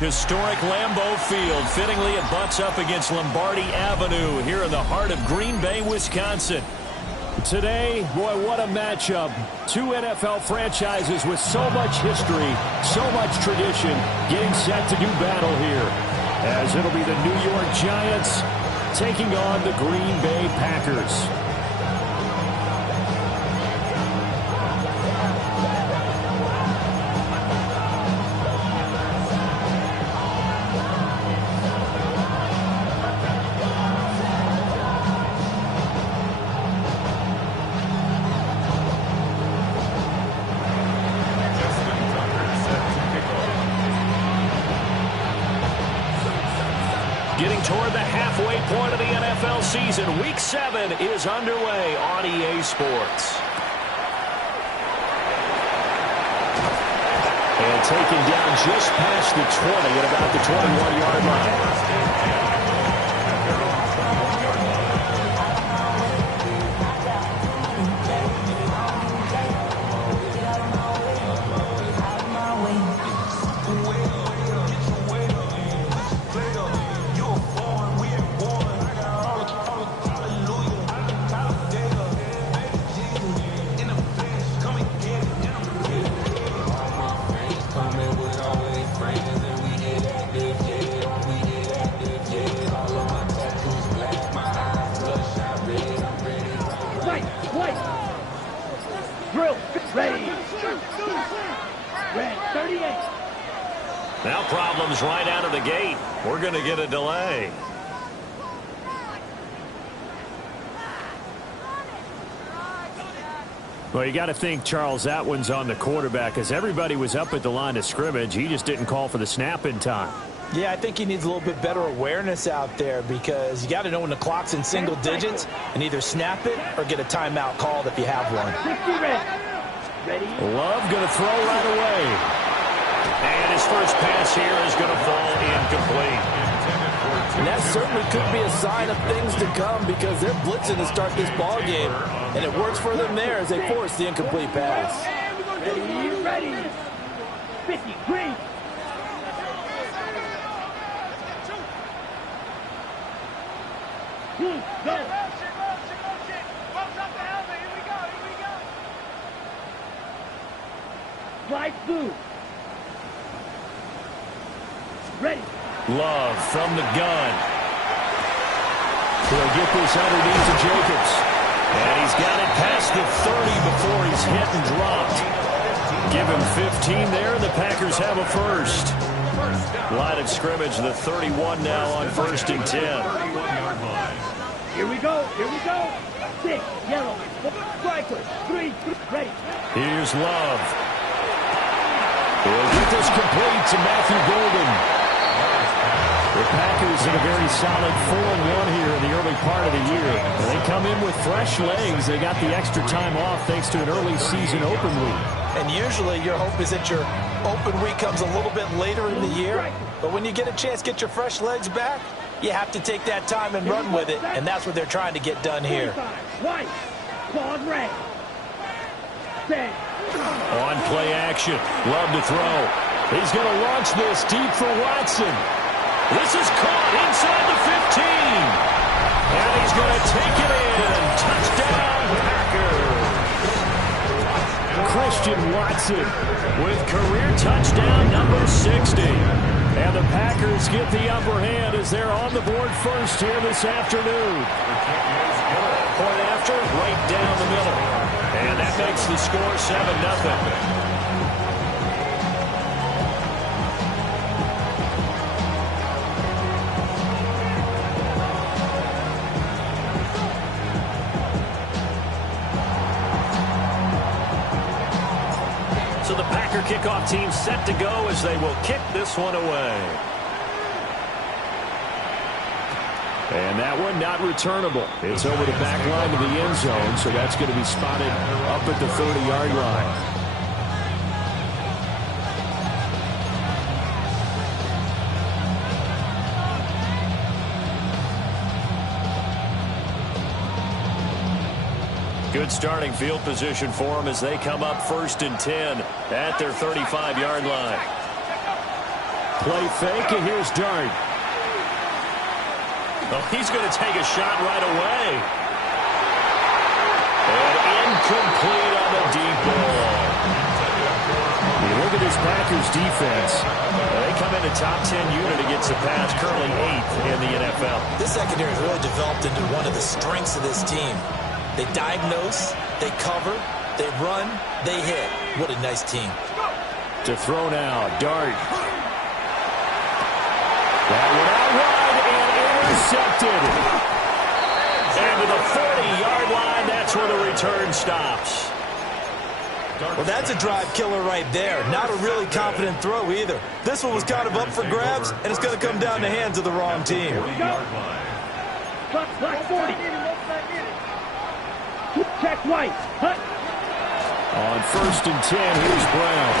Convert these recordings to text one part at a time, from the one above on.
Historic Lambeau Field. Fittingly, it butts up against Lombardi Avenue here in the heart of Green Bay, Wisconsin. Today, boy, what a matchup. Two NFL franchises with so much history, so much tradition, getting set to do battle here. As it'll be the New York Giants taking on the Green Bay Packers. Getting toward the halfway point of the NFL season. Week 7 is underway on EA Sports. And taken down just past the 20 at about the 21-yard line. Now problems right out of the gate. We're going to get a delay. Well, you got to think, Charles, that one's on the quarterback, as everybody was up at the line of scrimmage. He just didn't call for the snap in time. Yeah, I think he needs a little bit better awareness out there, because you got to know when the clock's in single digits and either snap it or get a timeout called if you have one. Love going to throw right away. And his first pass here is going to fall incomplete. And that certainly could be a sign of things to come, because they're blitzing to start this ball game, and it works for them there as they force the incomplete pass. Ready. 50, green. Go. Fly through. Ready. Love from the gun. He'll get this underneath to Jacobs. And he's got it past the 30 before he's hit and dropped. Give him 15 there, and the Packers have a first. Line of scrimmage, the 31 now on 1st and 10. Here we go. 6, yellow, striker, 3, ready. Here's Love. He'll get this complete to Matthew Golden. The Packers in a very solid 4-1 here in the early part of the year. They come in with fresh legs. They got the extra time off thanks to an early season open week. And usually your hope is that your open week comes a little bit later in the year. But when you get a chance to get your fresh legs back, you have to take that time and run with it. And that's what they're trying to get done here. White, claws red. On play action. Love to throw. He's going to launch this deep for Watson. This is caught inside the 15. And he's going to take it in. Touchdown, Packers. Christian Watson with career touchdown number 60. And the Packers get the upper hand as they're on the board first here this afternoon. Point after, right down the middle. And that makes the score 7-0. So the Packer kickoff team set to go as they will kick this one away. And that one not returnable. It's over the back line of the end zone, so that's going to be spotted up at the 30-yard line. Good starting field position for them as they come up 1st and 10 at their 35-yard line. Play fake, and here's Dart. Oh, he's going to take a shot right away. And incomplete on the deep ball. You look at this Packers defense. They come in a top 10 unit against the pass, currently 8th in the NFL. This secondary has really developed into one of the strengths of this team. They diagnose, they cover, they run, they hit. What a nice team. To throw now, Dart. That went out wide and intercepted. And to the 40-yard line, that's where the return stops. Well, that's a drive killer right there. Not a really confident throw either. This one was kind of up for grabs, and it's going to come down the hands of the wrong team. Black 40. Check right. Hut. On 1st and 10, here's Brown.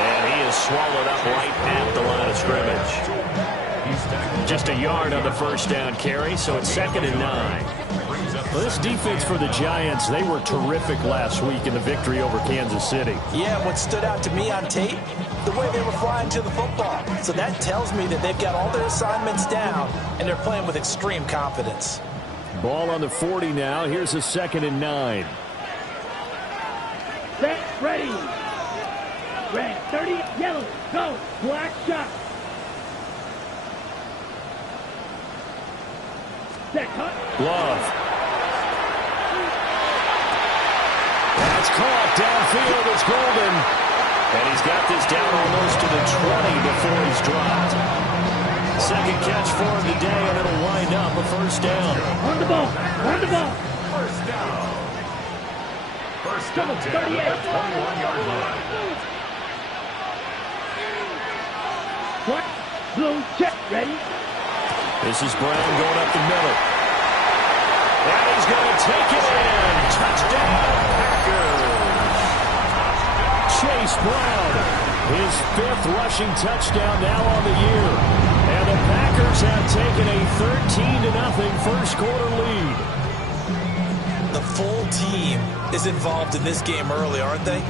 And he is swallowed up right at the line of scrimmage. Just a yard on the first down carry, so it's 2nd and 9. Well, this defense for the Giants, they were terrific last week in the victory over Kansas City. Yeah, what stood out to me on tape, the way they were flying to the football. So that tells me that they've got all their assignments down, and they're playing with extreme confidence. Ball on the 40 now. Here's a 2nd and 9. Set, ready. Red, 30, yellow, go. Black shot. Set, cut. Love. That's caught downfield. It's Golden. And he's got this down almost to the 20 before he's dropped. Second catch for him today, and it'll wind up a first down. On the ball. On the ball. First down. First down, 38. 21-yard line. What? Blue, check, ready. This is Brown going up the middle. And he's going to take it in. Touchdown, Packers. Chase Brown, his 5th rushing touchdown now on the year. And the Packers have taken a 13-0 first quarter lead. The full team is involved in this game early, aren't they?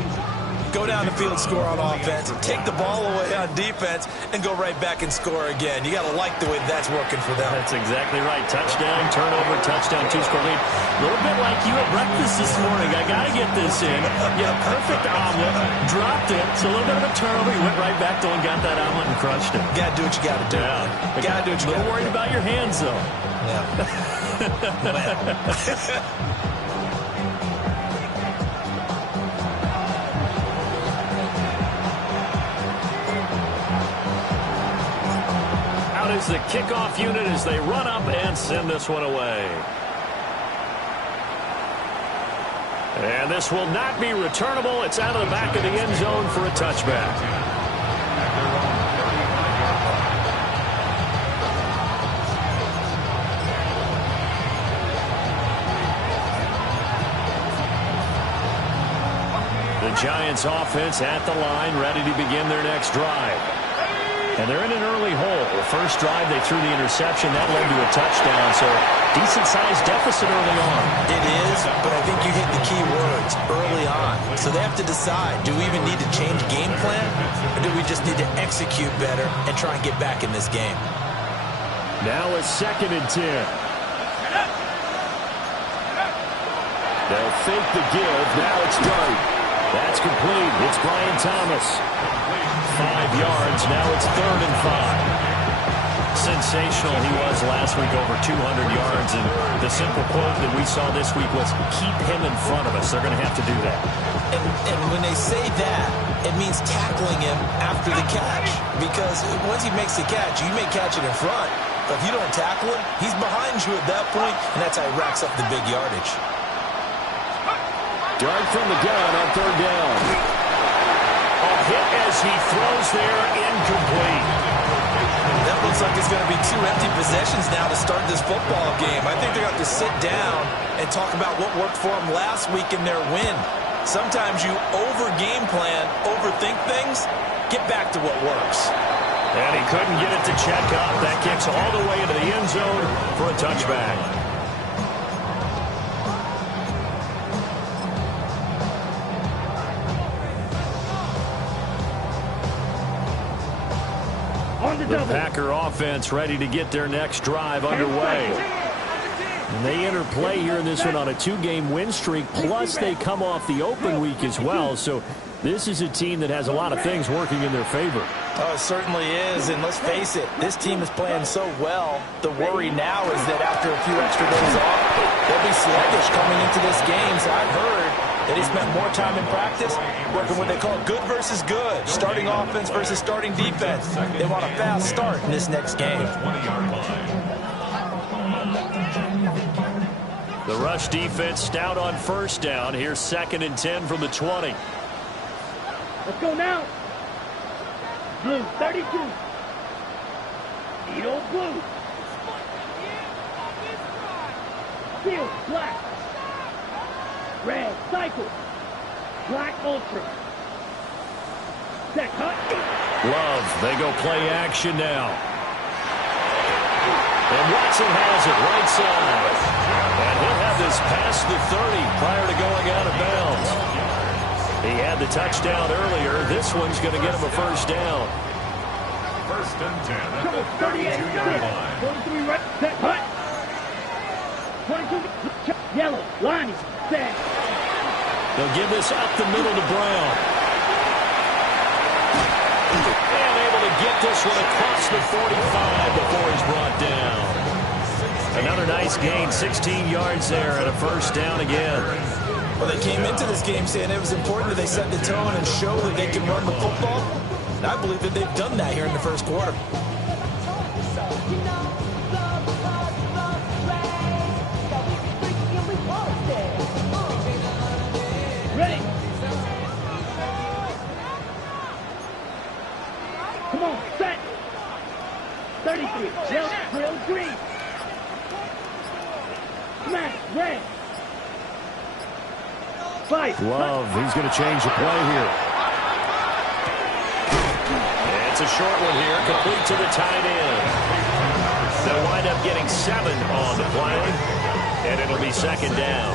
Go down the field, score on offense, take the ball away on defense, and go right back and score again. You got to like the way that's working for them. That's exactly right. Touchdown, turnover, touchdown, 2-score lead. A little bit like you at breakfast this morning. I got to get this in. You had a perfect omelet, dropped it. It's a little bit of a turnover. You went right back though and got that omelet and crushed it. Got to do what you got to do. Yeah. Got to do what you got to do. A little worried about your hands, though. Yeah. Is the kickoff unit as they run up and send this one away. And this will not be returnable. It's out of the back of the end zone for a touchback. The Giants offense at the line, ready to begin their next drive. And they're in an early hole. The first drive, they threw the interception. That led to a touchdown, so decent-sized deficit early on. It is, but I think you hit the key words, early on. So they have to decide, do we even need to change game plan, or do we just need to execute better and try and get back in this game? Now it's 2nd and 10. They'll fake the give. Now it's Dart. That's complete. It's Brian Thomas. 5 yards. Now it's 3rd and 5. Sensational he was last week, over 200 yards. And the simple quote that we saw this week was, keep him in front of us. They're going to have to do that. And when they say that, it means tackling him after the catch. Because once he makes the catch, you may catch it in front. But if you don't tackle him, he's behind you at that point, and that's how he racks up the big yardage. Dart from the gun on 3rd down. A hit as he throws there, incomplete. That looks like it's going to be 2 empty possessions now to start this football game. I think they're going to have to sit down and talk about what worked for them last week in their win. Sometimes you over-game plan, overthink things, get back to what works. And he couldn't get it to check up. That kicks all the way into the end zone for a touchback. On the The double. Packer offense ready to get their next drive underway. And they enter play here in this one on a 2-game win streak, plus they come off the open week as well. So this is a team that has a lot of things working in their favor. Oh, it certainly is, and let's face it, this team is playing so well. The worry now is that after a few extra days off, they'll be sluggish coming into this game. So I've heard that he spent more time in practice working what they call good versus good, starting offense versus starting defense. They want a fast start in this next game. The rush defense stout on first down. Here's 2nd and 10 from the 20. Let's go now. Blue, 32. Edo blue. Field, black. Red, cycle. Black, ultra. Set, cut. Love, they go play action now. And Watson has it right side. And he'll have this past the 30 prior to going out of bounds. He had the touchdown earlier. This one's going to get him a first down. 1st and 10 at Trouble, the 38. 32-yard line. 43 right. Set, cut. 22. Yellow. Lonnie. Set. They'll give this up the middle to Brown. And able to get this one across the 45 before he's brought down. Another nice gain, 16 yards there and a first down again. Well, they came into this game saying it was important that they set the tone and show that they can run the football. And I believe that they've done that here in the first quarter. Ready. Come on, set. 33. Yellow, grill, green. Smash, red. Fight. Love, he's going to change the play here. It's a short one here, complete to the tight end. They'll wind up getting 7 on the play, and it'll be 2nd down.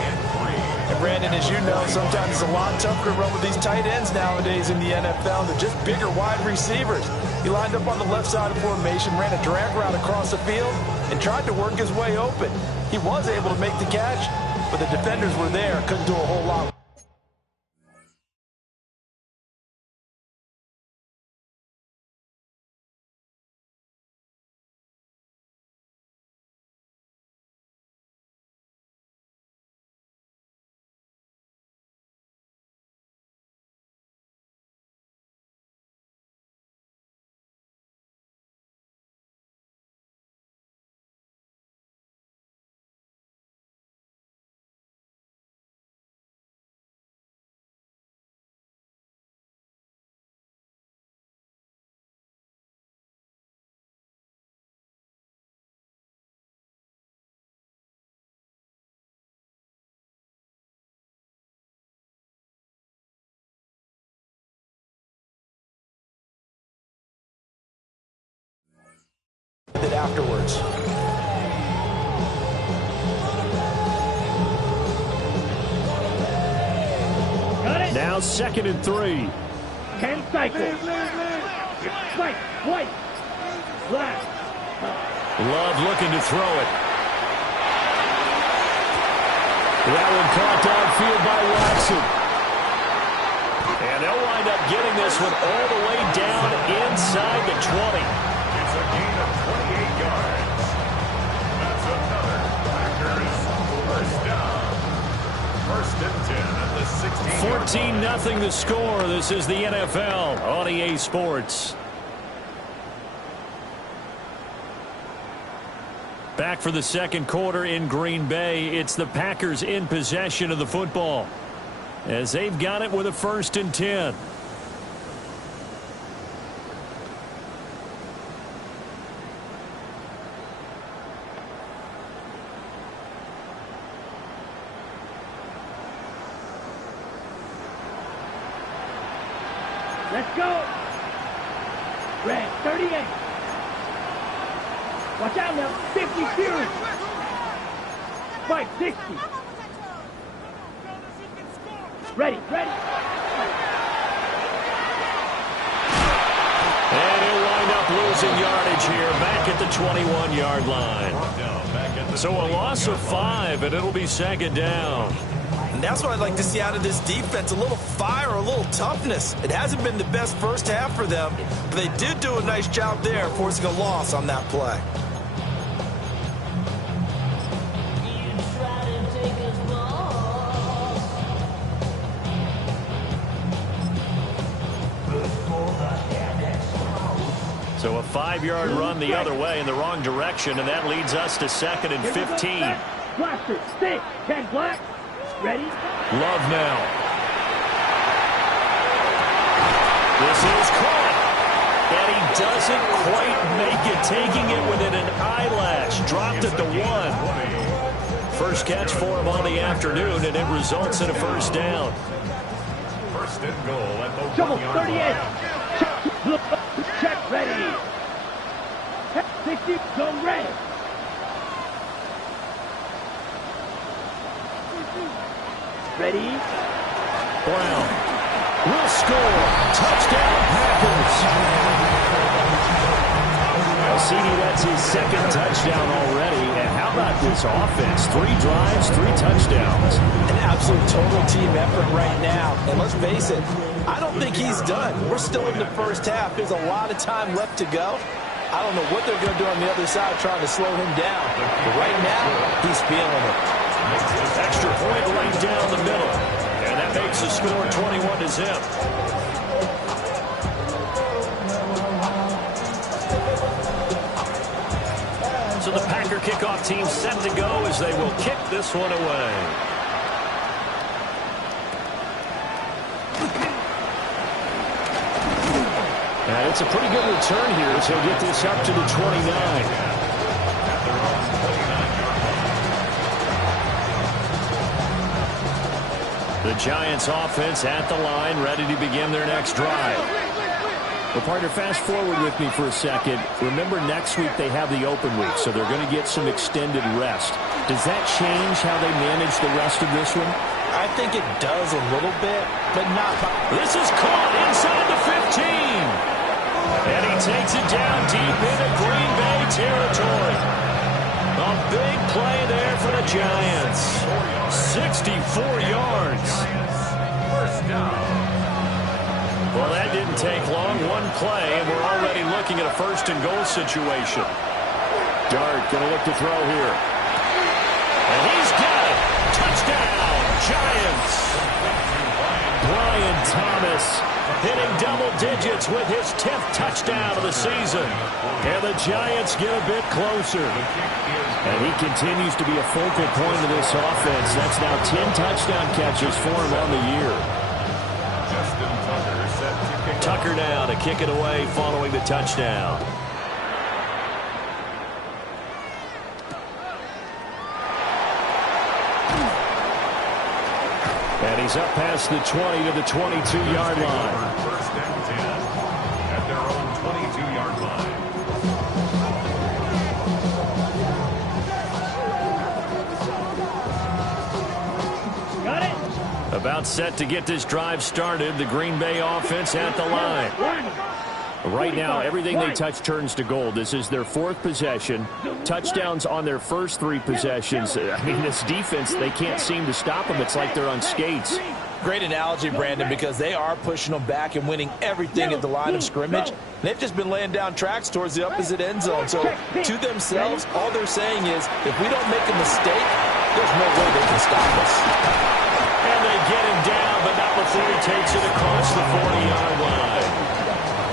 And Brandon, as you know, sometimes it's a lot tougher to run with these tight ends nowadays in the NFL. They're just bigger wide receivers. He lined up on the left side of formation, ran a drag route across the field, and tried to work his way open. He was able to make the catch, but the defenders were there, couldn't do a whole lot. Afterwards. Got it. Now 2nd and 3. 10 cycles. White, white, black. Love looking to throw it. That one caught downfield by Watson. And they'll wind up getting this one all the way down inside the 20. It's a gain of 28 yards. That's another Packers first down. 1st and 10 at the 16. 14-0 the score. This is the NFL on EA Sports. Back for the 2nd quarter in Green Bay. It's the Packers in possession of the football, as they've got it with a 1st and 10. Let's go. Red, 38. Watch out now. 50 Fury. Fight, 60. Ready, ready. And he'll wind up up losing yardage here, back at the 21-yard line. So a loss of 5, and it'll be second down. And that's what I'd like to see out of this defense, a little fire, a little toughness. It hasn't been the best first half for them, but they did do a nice job there forcing a loss on that play. So a 5-yard run the other way in the wrong direction, and that leads us to 2nd and 15. Blaster, stick, 10 black. Ready? Love now. This is caught. And he doesn't quite make it, taking it within an eyelash. Dropped at the 1. First catch for him on the afternoon, and it results in a first down. First and goal at the Double 1-yard 38. line. Check ready. 60, go red. Ready? Brown will score. Touchdown, Packers. Well, CD, that's his second touchdown already. And how about this offense? 3 drives, 3 touchdowns. An absolute total team effort right now. And let's face it, I don't think he's done. We're still in the first half. There's a lot of time left to go. I don't know what they're going to do on the other side trying to slow him down. But right now, he's feeling it. Extra point right down the middle. And that makes the score 21-0. So the Packer kickoff team set to go as they will kick this one away. And it's a pretty good return here, so get this up to the 29. The Giants offense at the line, ready to begin their next drive. Well, partner, fast forward with me for a second. Remember, next week they have the open week, so they're going to get some extended rest. Does that change how they manage the rest of this one? I think it does a little bit, but not. This is caught inside the 15. And he takes it down deep into Green Bay territory. A big play there for the Giants. 64 yards. First down. Well, that didn't take long. One play, and we're already looking at a first and goal situation. Dart going to look to throw here. And he's got it. Touchdown, Giants. Brian Thomas hitting double digits with his 10th touchdown of the season. And the Giants get a bit closer. And he continues to be a focal point of this offense. That's now 10 touchdown catches for him on the year. Tucker now to kick it away following the touchdown. And he's up past the 20 to the 22-yard line. First and 10 at their own 22-yard line. Got it. About set to get this drive started. The Green Bay offense at the line. Right now, everything they touch turns to gold. This is their 4th possession. Touchdowns on their first 3 possessions. I mean, this defense, they can't seem to stop them. It's like they're on skates. Great analogy, Brandon, because they are pushing them back and winning everything at the line of scrimmage. They've just been laying down tracks towards the opposite end zone. So to themselves, all they're saying is, if we don't make a mistake, there's no way they can stop us. And they get him down, but not before he takes it across the 40-yard line.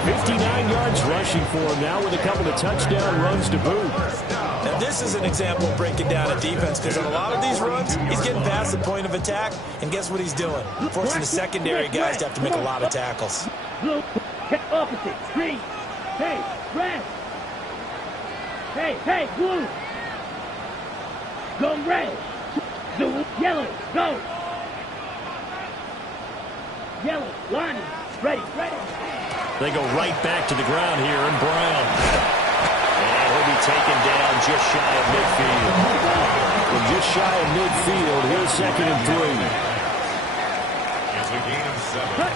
59 yards rushing for him now with a couple of touchdown runs to boot. Now this is an example of breaking down a defense, because on a lot of these runs, he's getting past the point of attack, and guess what he's doing? Forcing the secondary guys to have to make a lot of tackles. Blue, opposite, green, hey, red. Hey, blue. Go red. Blue, yellow, go. Yellow, line, ready. They go right back to the ground here, and Brown. And he'll be taken down just shy of midfield. Well, just shy of midfield, here's 2nd and 3. It's a gain of 7.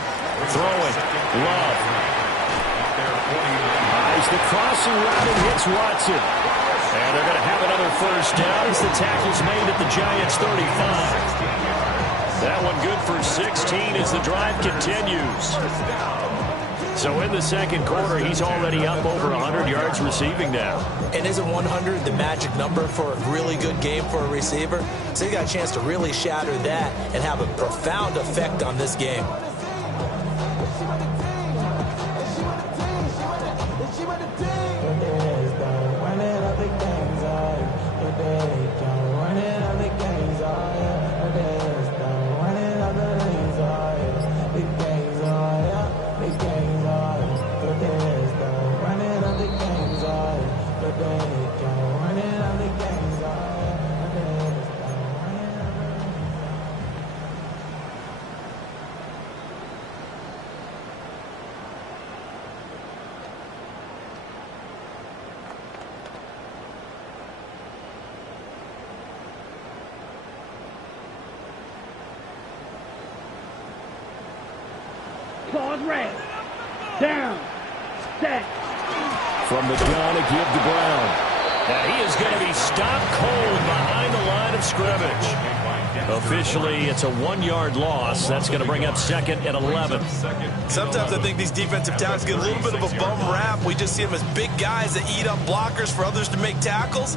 Throwing. Love. High Tries the crossing route and hits Watson. And they're going to have another first down as the tackle's made at the Giants' 35. That one good for 16 as the drive continues. So in the second quarter, he's already up over 100 yards receiving now. And isn't 100 the magic number for a really good game for a receiver? So he got a chance to really shatter that and have a profound effect on this game. Pause red. Down. Set. From the gun, a give to Brown. And he is going to be stopped cold behind the line of scrimmage. Officially, it's a 1-yard loss. That's going to bring up second and 11. Sometimes I think these defensive tackles get a little bit of a bum rap. We just see them as big guys that eat up blockers for others to make tackles.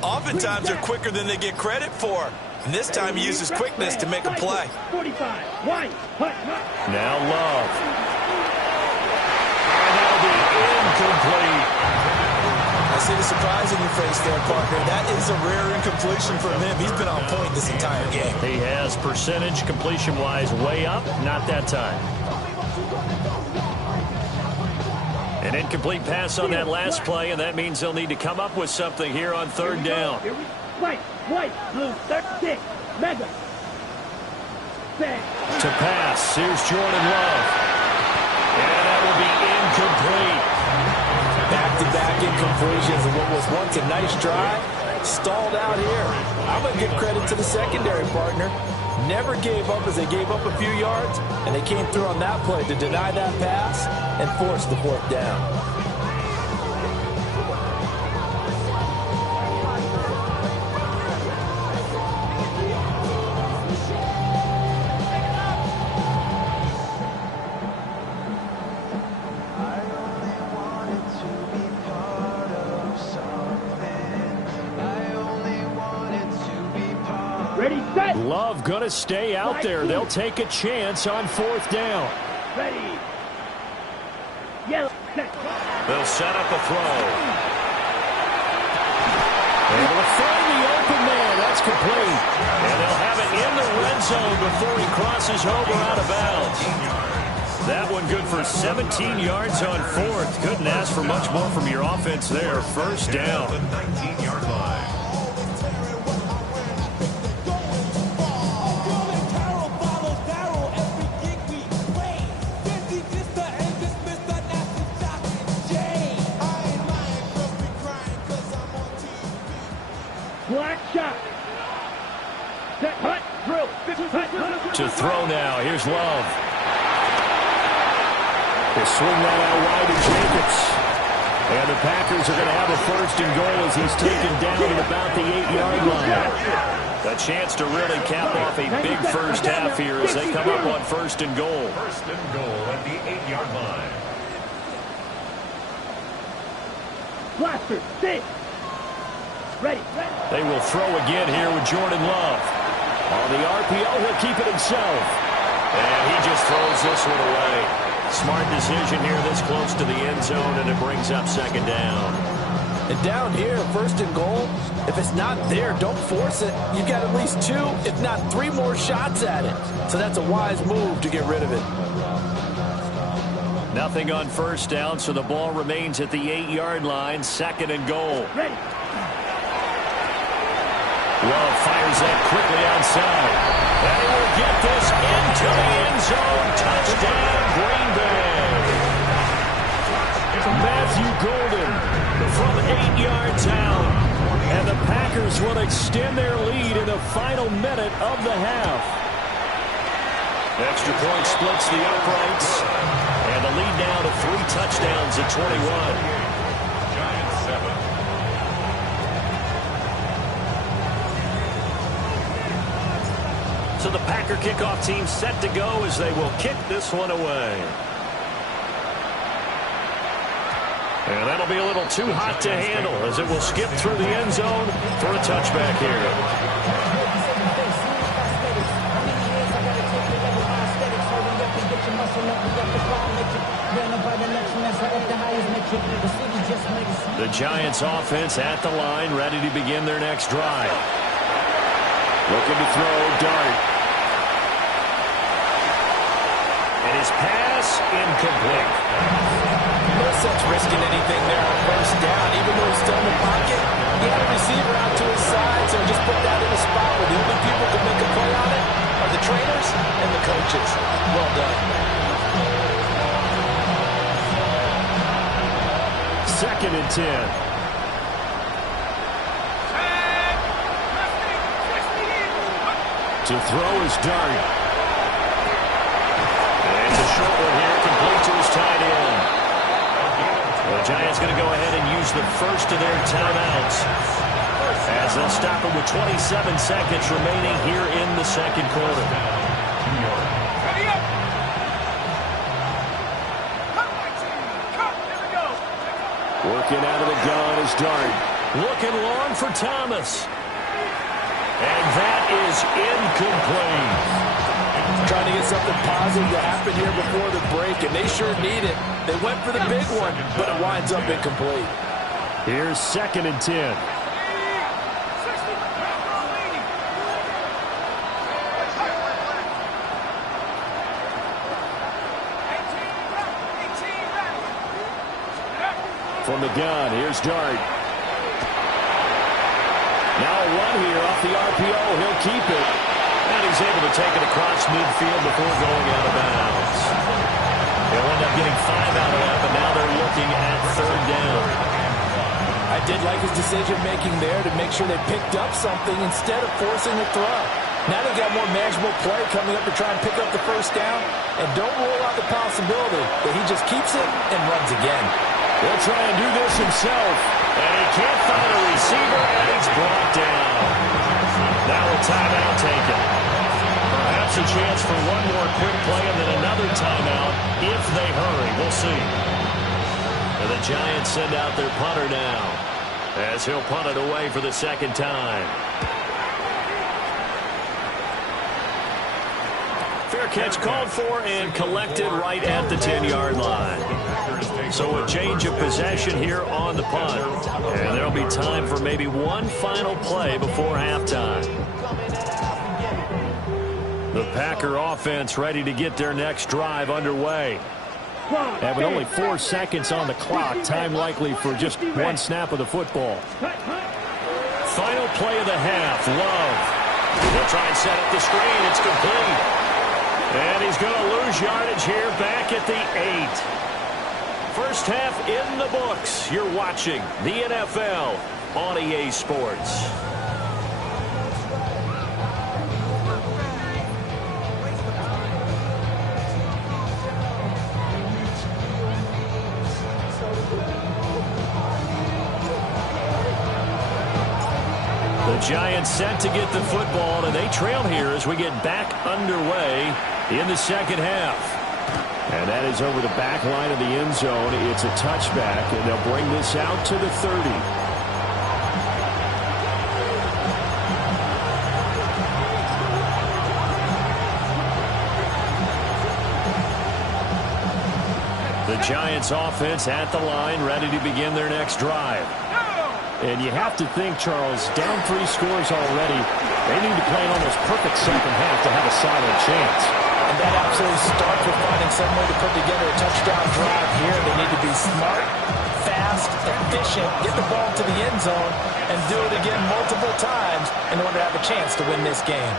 Oftentimes, they're quicker than they get credit for. And this time, he uses quickness to make a play. 45. White. Hut. Now Love. And that'll be incomplete. I see the surprise in your face there, partner. That is a rare incompletion from him. He's been on point this entire game. He has percentage completion-wise way up. Not that time. An incomplete pass on that last play, and that means they'll need to come up with something here on third down. White, blue, 36, mega. Set. To pass, here's Jordan Love. And that will be incomplete. Back-to-back incompletions of what was once a nice drive, stalled out here. I'm going to give credit to the secondary partner. Never gave up as they gave up a few yards, and they came through on that play to deny that pass and force the fourth down. Ready, set. Love going to stay out there. They'll take a chance on fourth down. Ready. Yellow, set. They'll set up a throw. Able to find the open man. That's complete. And they'll have it in the red zone before he crosses over out of bounds. That one good for 17 yards on fourth. Couldn't ask for much more from your offense there. First down. The 19-yard line. Black shot. Set, hut, throw. To throw now. Here's Love. They swing that out wide to Jacobs. And the Packers are going to have a first and goal as he's taken down at about the 8-yard line. A chance to really cap off a big first half here as they come up on first and goal. First and goal at the 8-yard line. Blaster, sit. Ready. They will throw again here with Jordan Love. On the RPO, he'll keep it himself. And he just throws this one away. Smart decision here this close to the end zone, and it brings up second down. And down here, first and goal, if it's not there, don't force it. You've got at least 2, if not 3 more shots at it. So that's a wise move to get rid of it. Nothing on first down, so the ball remains at the 8-yard line, second and goal. Ready. Love fires that quickly outside. And he will get this into the end zone. Touchdown, Green Bay. Matthew Golden from 8 yards out. And the Packers will extend their lead in the final minute of the half. Extra point splits the uprights. And the lead now to 3 touchdowns at 21. Giants 7. So the Packer kickoff team set to go as they will kick this one away. And that'll be a little too hot to handle as it will skip through the end zone for a touchback here. The Giants offense at the line, ready to begin their next drive. Looking to throw, Dart. And his pass incomplete. No sense risking anything there on first down. Even though he's still in the pocket, he had a receiver out to his side, so just put that in a spot where the only people who can make a play on it are the trainers and the coaches. Well done. 2nd and 10. To throw is Dart. And the short one here, complete to his tight end. The Giants going to go ahead and use the first of their timeouts as they'll stop it with 27 seconds remaining here in the second quarter. Working out of the gun is Dart. Looking long for Thomas. And that is incomplete. Trying to get something positive to happen here before the break, and they sure need it. They went for the big one, but it winds up incomplete. Here's 2nd and 10. From the gun, here's Dart. Now a run here off the RPO. He'll keep it. And he's able to take it across midfield before going out of bounds. They'll end up getting 5 out of that, but now they're looking at 3rd down. I did like his decision-making there to make sure they picked up something instead of forcing a throw. Now they've got more manageable play coming up to try and pick up the first down. And don't rule out the possibility that he just keeps it and runs again. He'll try and do this himself. And he can't find a receiver, and he's brought down. Now a timeout taken. Perhaps a chance for one more quick play and then another timeout if they hurry. We'll see. And the Giants send out their punter now as he'll punt it away for the 2nd time. Fair catch called for and collected right at the 10-yard line. So a change of possession here on the punt. And there'll be time for maybe one final play before halftime. The Packer offense ready to get their next drive underway. Having only 4 seconds on the clock, time likely for just one snap of the football. Final play of the half, Love. They'll try and set up the screen. It's complete. And he's going to lose yardage here back at the 8. First half in the books. You're watching the NFL on EA Sports. The Giants set to get the football, and they trail here as we get back underway in the second half. And that is over the back line of the end zone. It's a touchback, and they'll bring this out to the 30. The Giants offense at the line, ready to begin their next drive. And you have to think, Charles, down 3 scores already. They need to play an almost perfect second half to have a solid chance. And that absolutely starts with finding some way to put together a touchdown drive here. They need to be smart, fast, efficient, get the ball to the end zone, and do it again multiple times in order to have a chance to win this game.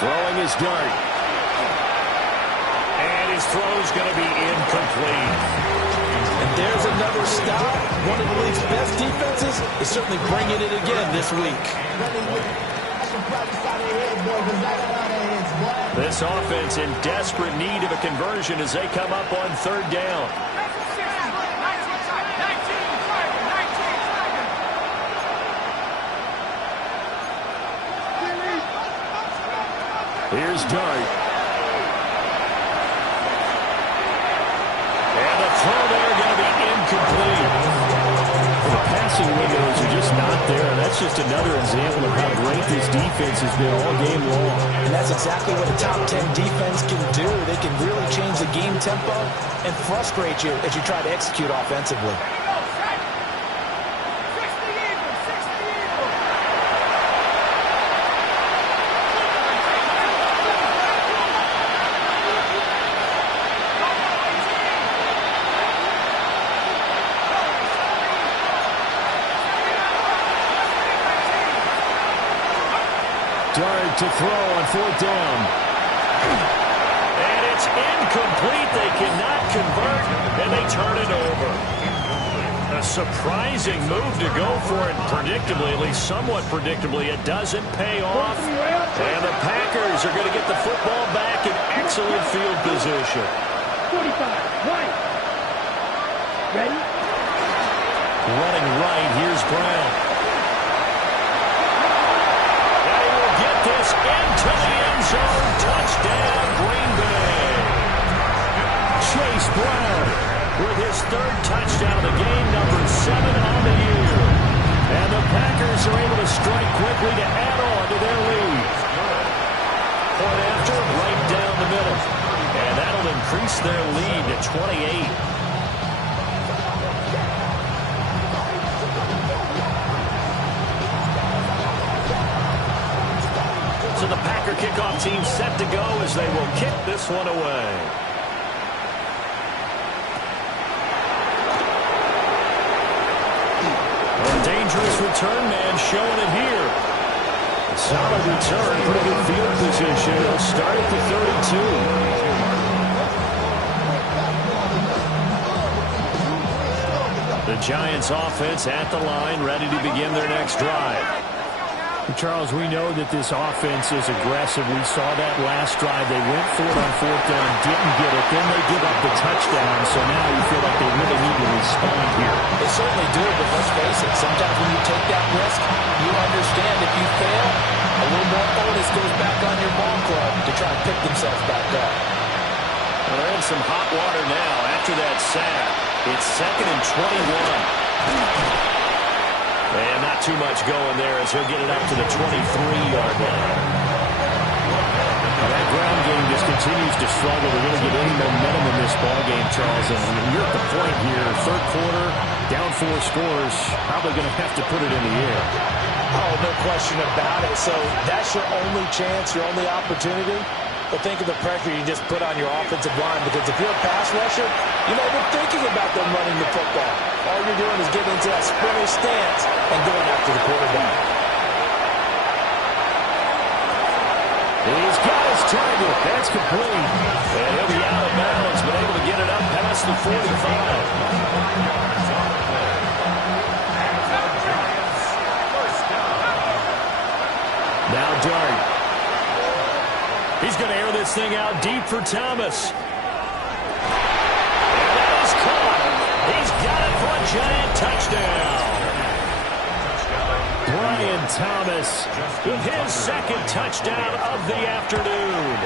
Throwing his Dart. And his throw's going to be incomplete. And there's another stop. One of the league's best defenses is certainly bringing it again this week. This offense in desperate need of a conversion as they come up on third down. Here's Dart. And the throw there going to be incomplete. The passing windows are just not there. That's just another example of how great this defense has been all game long. And that's exactly what a top 10 defense can do. They can really change the game tempo and frustrate you as you try to execute offensively. Dart to throw on fourth down. And it's incomplete. They cannot convert, and they turn it over. A surprising move to go for it predictably, at least somewhat predictably. It doesn't pay off. And the Packers are going to get the football back in excellent field position. 45, right. Ready? Running right, here's Brown. This into the end zone. Touchdown, Green Bay. Chase Brown with his third touchdown of the game, number 7 on the year. And the Packers are able to strike quickly to add on to their lead. Point after, right down the middle. And that'll increase their lead to 28. So the Packer kickoff team set to go as they will kick this one away. A dangerous return man showing it here. Solid return, pretty good field position. He'll start at the 32. The Giants offense at the line, ready to begin their next drive. Charles, we know that this offense is aggressive. We saw that last drive. They went for it on fourth down, didn't get it. Then they give up the touchdown. So now you feel like they really need to respond here. They certainly do, but let's face it. Sometimes when you take that risk, you understand if you fail, a little more onus goes back on your ball club to try and pick themselves back up. Well, they're in some hot water now after that sack. It's 2nd and 21. And not too much going there as he'll get it up to the 23-yard line. Now that ground game just continues to struggle to really get any momentum in this ball game, Charles. And you're at the point here, third quarter, down 4 scores, probably going to have to put it in the air. Oh, no question about it. So that's your only chance, your only opportunity. But think of the pressure you just put on your offensive line, because if you're a pass rusher, you're not even thinking about them running the football. All you're doing is getting into that sprinter stance and going after the quarterback. He's got his target. That's complete. And he'll be out of bounds, but able to get it up past the 45. Now Dart. He's going to air this thing out deep for Thomas. And that is caught. He's got it for a giant touchdown. Brian Thomas with his 2nd touchdown of the afternoon.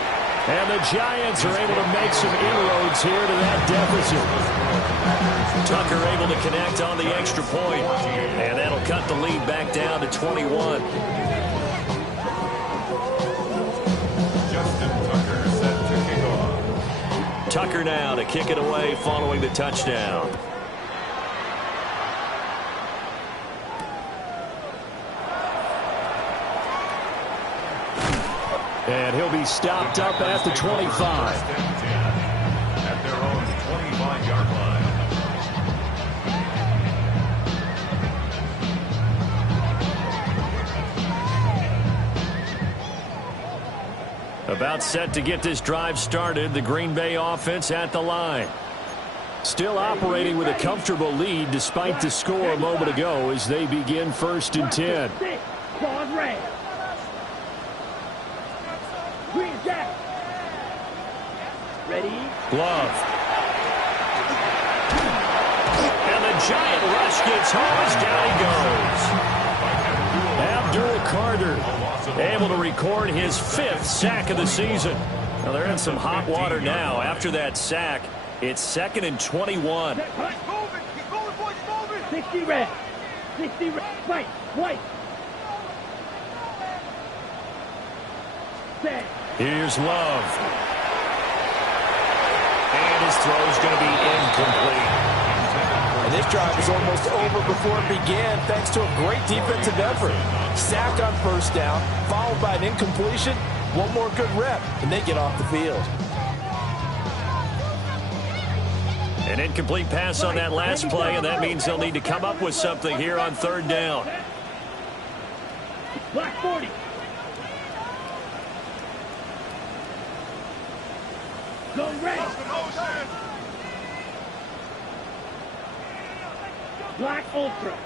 And the Giants are able to make some inroads here to that deficit. Tucker able to connect on the extra point. And that'll cut the lead back down to 21. Tucker now to kick it away following the touchdown. And he'll be stopped up at the 25. At their own 25-yard line. About set to get this drive started, the Green Bay offense at the line. Still operating with a comfortable lead despite the score a moment ago as they begin 1st and 10. Pause red. Green Jack. Love. And the giant rush gets home as down he goes. Abdul Carter able to record his 5th sack of the season. Now they're in some hot water now. After that sack, it's 2nd and 21. 60 red. 60 red. White. White. Set. Here's Love. And his throw's going to be incomplete. And this drive is almost over before it began thanks to a great defensive effort. Sack on first down, followed by an incompletion. One more good rep, and they get off the field. An incomplete pass on that last play, and that means they'll need to come up with something here on 3rd down. Black 40. Go red. Black Ultra.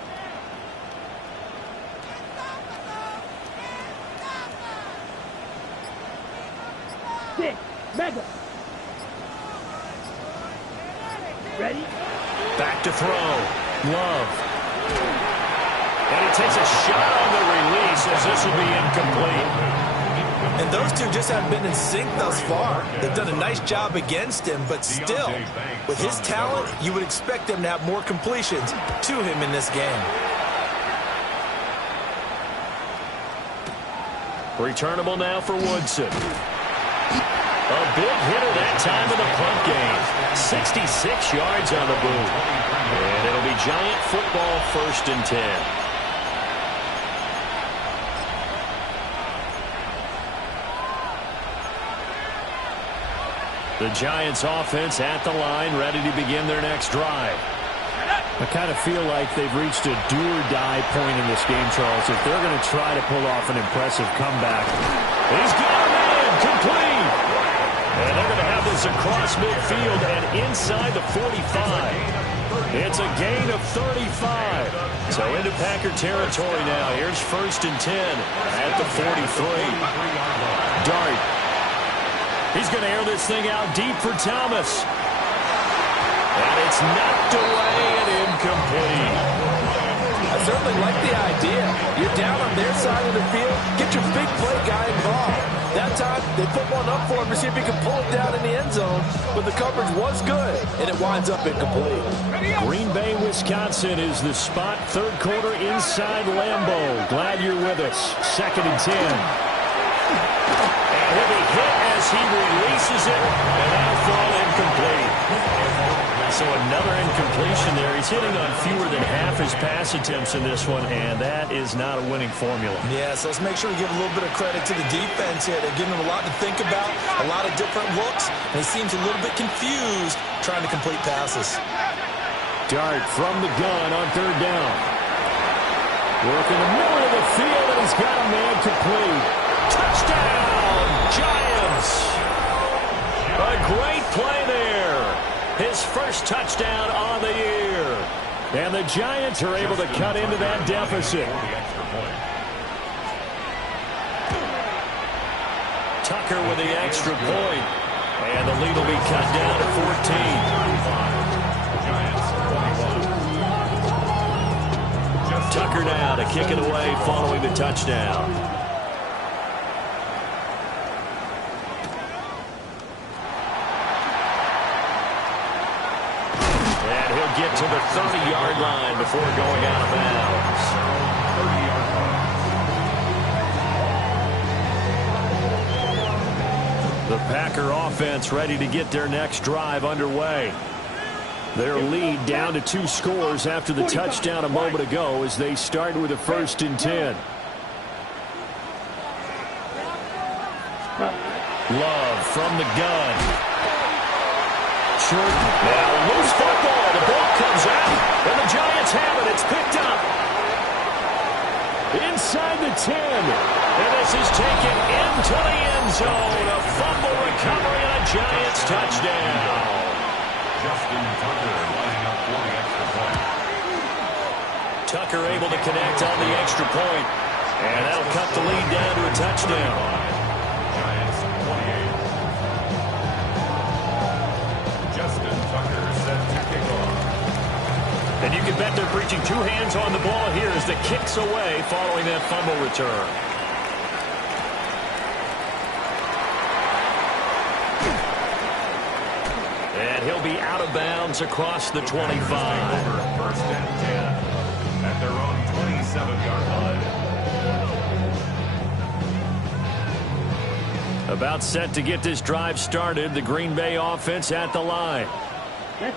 Six. Mega. Ready? Back to throw. Love. And he takes a shot on the release as this will be incomplete. And those two just haven't been in sync thus far. They've done a nice job against him, but still, with his talent, you would expect them to have more completions to him in this game. Returnable now for Woodson. A big hitter that time in the punt game. 66 yards on the boot. And it'll be Giant football, 1st and 10. The Giants offense at the line, ready to begin their next drive. I kind of feel like they've reached a do-or-die point in this game, Charles. If they're going to try to pull off an impressive comeback. He's got a man, complete. And they're going to have this across midfield and inside the 45. It's a gain of 35. So into Packer territory now. Here's 1st and 10 at the 43. Dart. He's going to air this thing out deep for Thomas. And it's knocked away and incomplete. I certainly like the idea. You're down on their side of the field. Get your big play guy involved. That time, they put one up for him to see if he can pull it down in the end zone. But the coverage was good, and it winds up incomplete. Green Bay, Wisconsin is the spot. 3rd quarter inside Lambeau. Glad you're with us. 2nd and 10. And he'll be hit as he releases it. And that'll fall incomplete. So another incompletion there. He's hitting on fewer than half his pass attempts in this one, and that is not a winning formula. Yeah, so let's make sure we give a little bit of credit to the defense here. They're giving him a lot to think about, a lot of different looks, and he seems a little bit confused trying to complete passes. Dart from the gun on 3rd down. Working the middle of the field, and he's got a man complete. Touchdown, Giants! A great play there. His 1st touchdown on the year. And the Giants are able to cut into that deficit. Tucker with the extra point. And the lead will be cut down to 14. Tucker now to kick it away following the touchdown. Get to the 30-yard line before going out of bounds. The Packer offense ready to get their next drive underway. Their lead down to 2 scores after the touchdown a moment ago as they start with a 1st and 10. Love from the gun. Short. Now loose football. The ball comes out, and the Giants have it. It's picked up. Inside the 10. And this is taken into the end zone. A fumble recovery and a Giants touchdown. Justin Tucker lining up for the extra point. Tucker able to connect on the extra point. And that'll cut the lead down to a touchdown. Giants 28. And you can bet they're preaching two hands on the ball here as the kick's away following that fumble return. And he'll be out of bounds across the 25. First and 10 at their own 27-yard line. About set to get this drive started. The Green Bay offense at the line.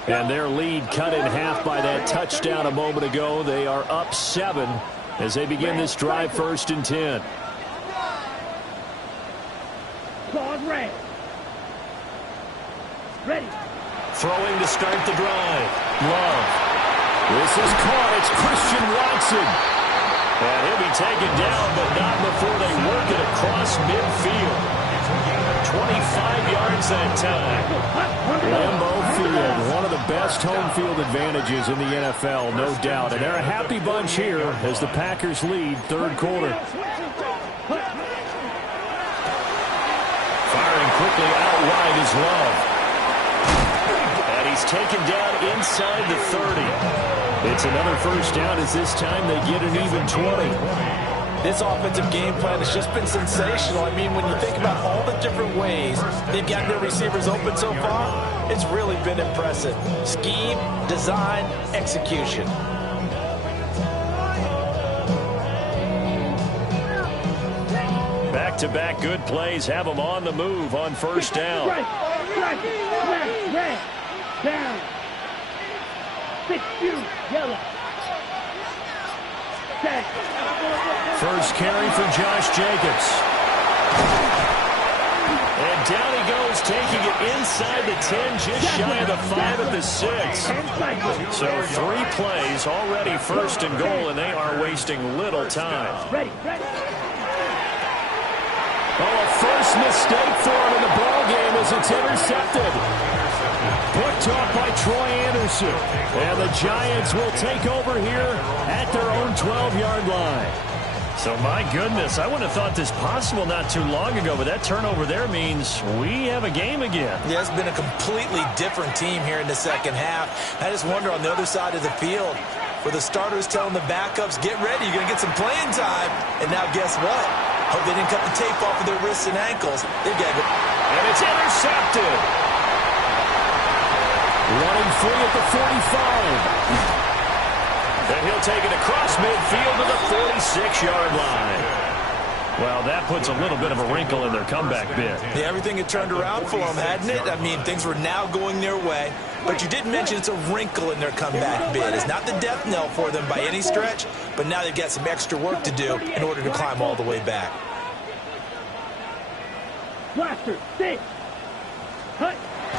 And their lead cut in half by that touchdown a moment ago. They are up 7 as they begin this drive 1st and 10. Ready. Throwing to start the drive. Love. This is caught. It's Christian Watson. And he'll be taken down, but not before they work it across midfield. 25 yards that time. Lambeau Field, one of the best home field advantages in the NFL, no doubt. And they're a happy bunch here as the Packers lead 3rd quarter. Firing quickly out wide is Love. And he's taken down inside the 30. It's another 1st down as this time they get an even 20. This offensive game plan has just been sensational. I mean, when you think about all the different ways they've gotten their receivers open so far, it's really been impressive. Scheme, design, execution. Back-to-back good plays have them on the move on 1st down. Down. 6, yellow. First carry for Josh Jacobs. And down he goes, taking it inside the 10, just shy of the 5 at the 6. So 3 plays already 1st and goal, and they are wasting little time. Oh, a first mistake for him in the ballgame as it's intercepted. Picked off by Troy Anderson. And the Giants will take over here at their own 12-yard line. So, my goodness, I wouldn't have thought this possible not too long ago, but that turnover there means we have a game again. Yeah, it's been a completely different team here in the 2nd half. I just wonder on the other side of the field, where the starters telling the backups, get ready, you're going to get some playing time. And now guess what? Hope they didn't cut the tape off of their wrists and ankles. They've got it. And it's intercepted. Running free at the 45. And he'll take it across midfield to the 46-yard line. Well, that puts a little bit of a wrinkle in their comeback bid. Yeah, everything had turned around for them, hadn't it? I mean, things were now going their way. But you did mention it's a wrinkle in their comeback bid. It's not the death knell for them by any stretch, but now they've got some extra work to do in order to climb all the way back. Blaster, 6. Cut.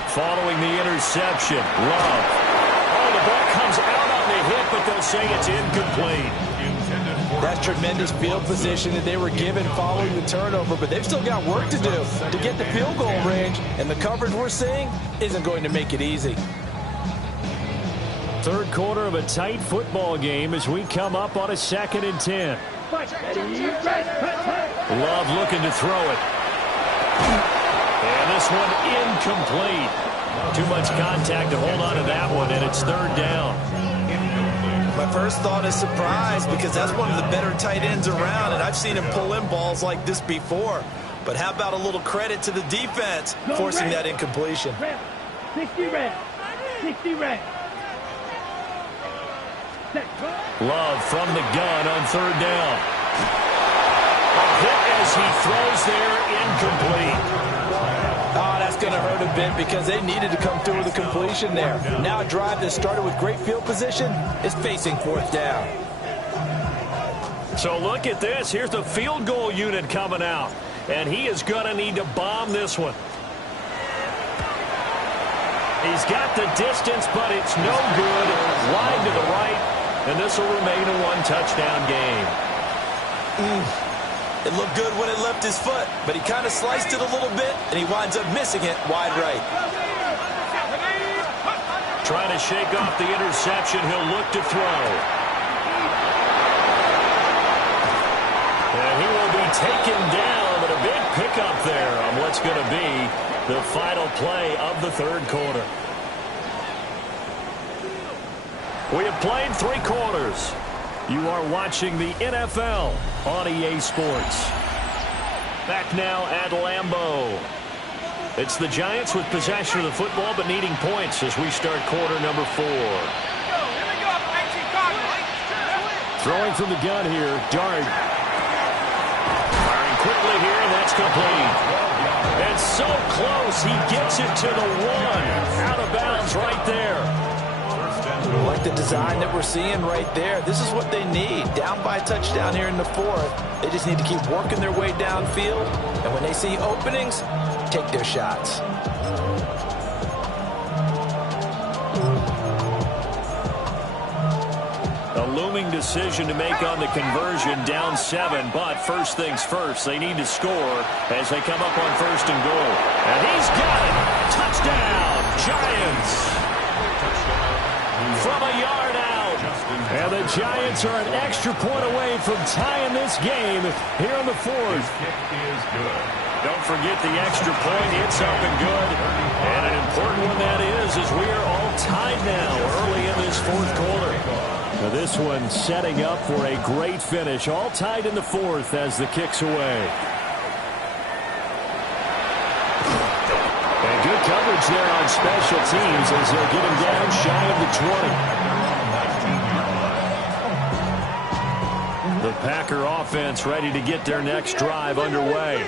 Following the interception, Love. Oh, the ball comes out on the hit, but they'll say it's incomplete. That's tremendous field position that they were given following the turnover, but they've still got work to do to get the field goal range, and the coverage we're seeing isn't going to make it easy. 3rd quarter of a tight football game as we come up on a 2nd and 10. Love looking to throw it. And this one incomplete. Too much contact to hold on to that one, and it's 3rd down. My first thought is surprise because that's one of the better tight ends around, and I've seen him pull in balls like this before. But how about a little credit to the defense forcing that incompletion? 60 red. 60 red. Love from the gun on 3rd down. A hit as he throws there, incomplete. Oh, that's going to hurt a bit because they needed to come through with a completion there. Now a drive that started with great field position is facing 4th down. So look at this. Here's the field goal unit coming out. And he is going to need to bomb this one. He's got the distance, but it's no good. Wide to the right. And this will remain a 1-touchdown game. It looked good when it left his foot, but he kind of sliced it a little bit, and he winds up missing it wide right. Trying to shake off the interception. He'll look to throw. And he will be taken down, but a big pickup there on what's going to be the final play of the 3rd quarter. We have played 3 quarters. You are watching the NFL on EA Sports. Back now at Lambeau. It's the Giants with possession of the football but needing points as we start quarter number 4. Throwing from the gun here, Dart. Firing quickly here, and that's complete. And so close, he gets it to the 1. Out of bounds right there. Like the design that we're seeing right there. This is what they need. Down by a touchdown here in the 4th. They just need to keep working their way downfield. And when they see openings, take their shots. A looming decision to make on the conversion, down 7. But first things first, they need to score as they come up on 1st and goal. And he's got it. Touchdown, Giants. From a yard out. And the Giants are an extra point away from tying this game here in the 4th. Don't forget the extra point. It's up and good. And an important one that is, as we are all tied now early in this 4th quarter. Now this one setting up for a great finish. All tied in the 4th as the kick's away. And good coverage there on special teams as they'll get him down shy of the 20. The Packer offense ready to get their next drive underway.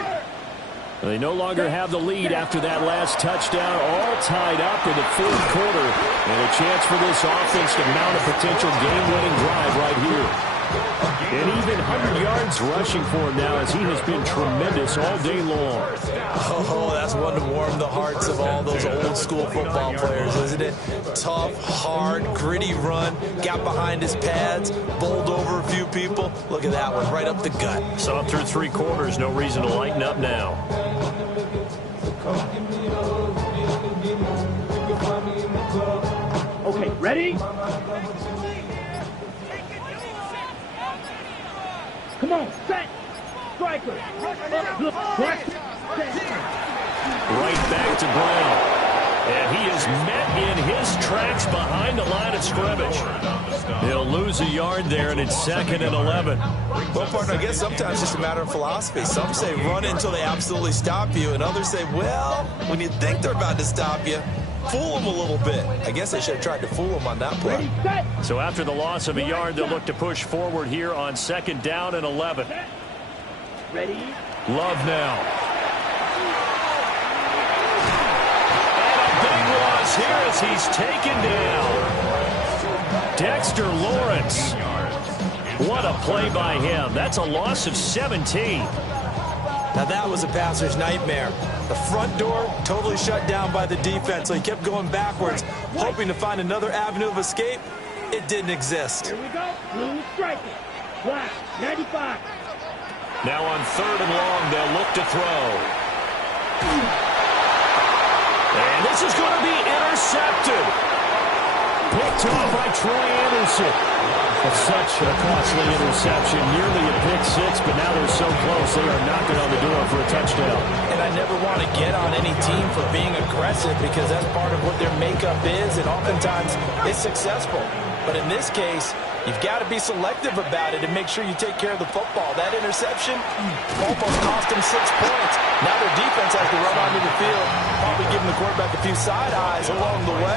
They no longer have the lead after that last touchdown, all tied up in the 4th quarter. And a chance for this offense to mount a potential game-winning drive right here. And even 100 yards rushing for him now as he has been tremendous all day long. Oh, that's one to warm the hearts of all those old-school football players, isn't it? Tough, hard, gritty run, got behind his pads, bowled over a few people. Look at that one, right up the gut. Saw it through 3 quarters, no reason to lighten up now. Okay, ready? Come on, set. Striker. Right back to Brown. And he is met in his tracks behind the line of scrimmage. He'll lose a yard there, and it's 2nd and 11. Well, partner, I guess sometimes it's just a matter of philosophy. Some say run until they absolutely stop you, and others say, well, when you think they're about to stop you, fool them a little bit. I guess they should have tried to fool them on that play. So after the loss of a yard, they'll look to push forward here on 2nd down and 11. Ready? Love now. Big loss here as he's taken down. Dexter Lawrence. What a play by him. That's a loss of 17. Now that was a passer's nightmare. The front door totally shut down by the defense, so he kept going backwards, hoping to find another avenue of escape. It didn't exist. Here we go. Blue striker. Black, 95. Now on 3rd and long, they'll look to throw. And this is going to be intercepted. Picked off by Troy Anderson. That's such a costly interception. Nearly a pick-6, but now they're so close they are knocking on the door for a touchdown. And I never want to get on any team for being aggressive because that's part of what their makeup is, and oftentimes it's successful. But in this case, you've got to be selective about it and make sure you take care of the football. That interception almost cost them 6 points. Now their defense has to run onto the field, probably giving the quarterback a few side eyes along the way.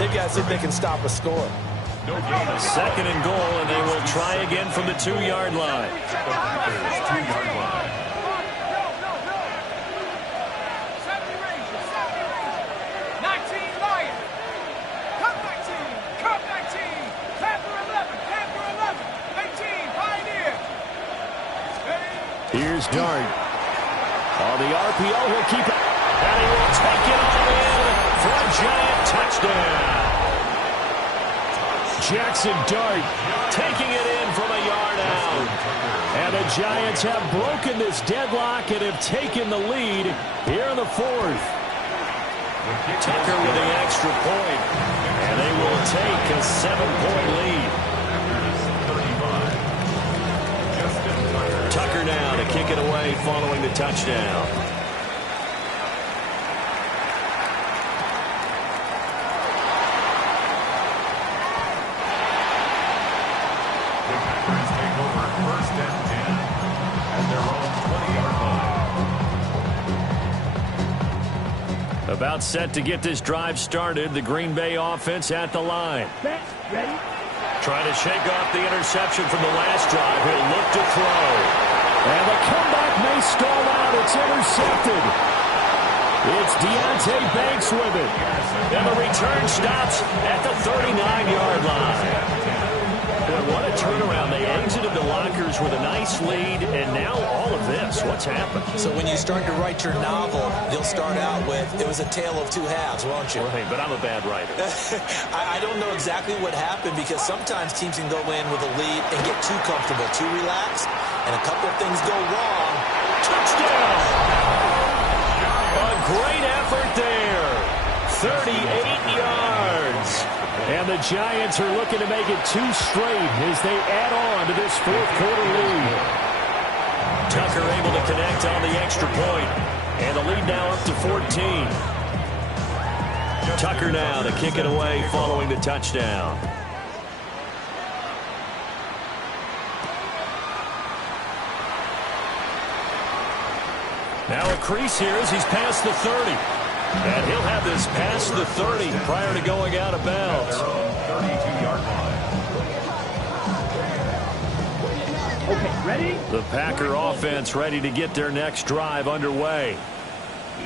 They've got to see if they can stop a score. 2nd and goal, and they will try again from the 2-yard line. Here's Dart. On the RPO, he'll keep it. And he will take it all in for a Giant touchdown. Jackson Dart taking it in from a yard out. And the Giants have broken this deadlock and have taken the lead here in the 4th. Tucker with the extra point. And they will take a 7-point lead. Tucker now to kick it away following the touchdown. their own 20-yard line. About set to get this drive started. The Green Bay offense at the line. Set, ready. Trying to shake off the interception from the last drive. He'll look to throw. And the comeback may stall out. It's intercepted. It's Deonte Banks with it. And the return stops at the 39-yard line. Boy, what a turnaround. They exited the lockers with a nice lead, and now all of this. What's happened? So when you start to write your novel, you'll start out with, it was a tale of two halves, won't you? Right, but I'm a bad writer. I don't know exactly what happened, because sometimes teams can go in with a lead and get too comfortable, too relaxed, and a couple of things go wrong. Touchdown! A great effort there. 38 yards. And the Giants are looking to make it 2 straight as they add on to this fourth-quarter lead. Tucker able to connect on the extra point. And the lead now up to 14. Tucker now to kick it away following the touchdown. Now a crease here as he's past the 30. And he'll have this past the 30 prior to going out of bounds. Their own 32-yard line. Okay, ready. The Packer offense ready to get their next drive underway.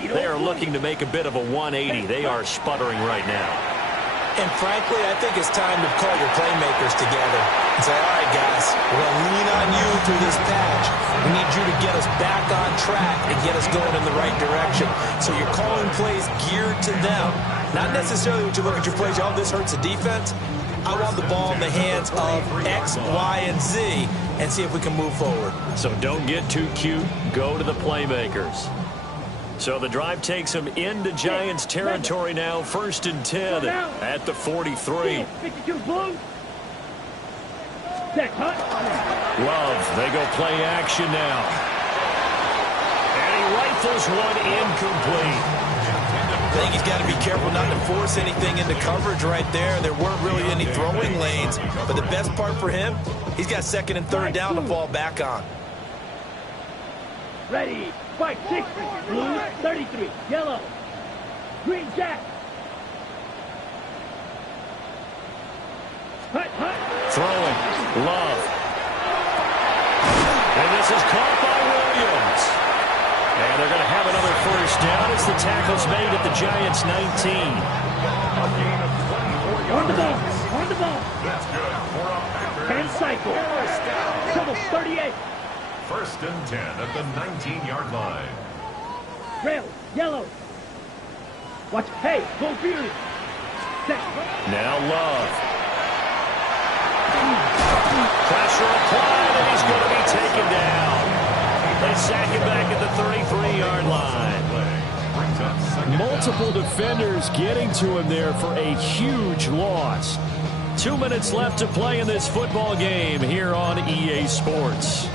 They are looking to make a bit of a 180. They are sputtering right now. And frankly, I think it's time to call your playmakers together and say, all right, guys, we're going to lean on you through this patch. We need you to get us back on track and get us going in the right direction. So you're calling plays geared to them. Not necessarily when you look at your plays, oh, this hurts the defense. I want the ball in the hands of X, Y, and Z and see if we can move forward. So don't get too cute. Go to the playmakers. So the drive takes them into Giants territory now. 1st and 10 at the 43. 52 blue. Set, hut. Love, they go play action now. And he rifles one incomplete. I think he's got to be careful not to force anything into coverage right there. There weren't really any throwing lanes. But the best part for him, he's got 2nd and 3rd down to fall back on. Ready. Fight 6. Blue 33. Yellow. Green jack. Hut, hut. Throwing. Love. And this is caught by Williams. And they're going to have another 1st down as the tackle's made at the Giants' 19. A gain of 24 yards. On the ball. On the ball. That's good for a Packers. And cycle. First down. Total 38. 1st and 10 at the 19-yard line. Trail. Yellow. Watch. Hey. Go Fury. Set. Now Love. Pressure applied, and he's going to be taken down. They sack him back at the 33-yard line. Multiple defenders getting to him there for a huge loss. 2 minutes left to play in this football game here on EA Sports.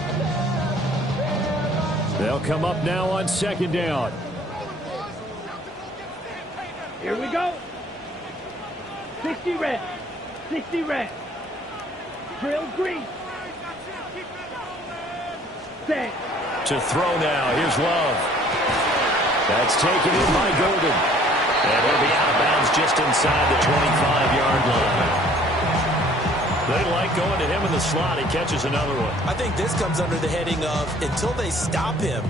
They'll come up now on 2nd down. Here we go. 60 red. 60 red. Drill green. Set. To throw now. Here's Love. That's taken in by Golden. And he'll be out of bounds just inside the 25-yard line. They like going to him in the slot. He catches another one. I think this comes under the heading of, until they stop him,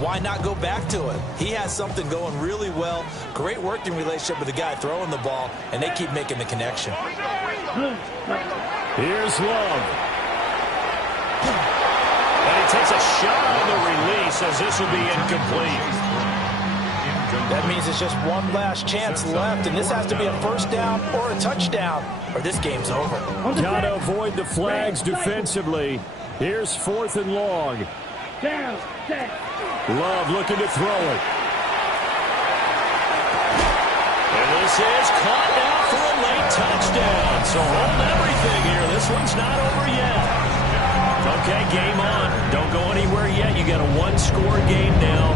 why not go back to it? He has something going really well. Great working relationship with the guy throwing the ball, and they keep making the connection. Here's Love. And he takes a shot on the release as this will be incomplete. That means it's just one last chance left, and this has to be a 1st down or a touchdown, or this game's over. Got to avoid the flags defensively. Here's 4th and long. Down. Set. Love looking to throw it. And this is caught now for a late touchdown. So hold everything here. This one's not over yet. Okay, game on. Don't go anywhere yet. You got a 1-score game now.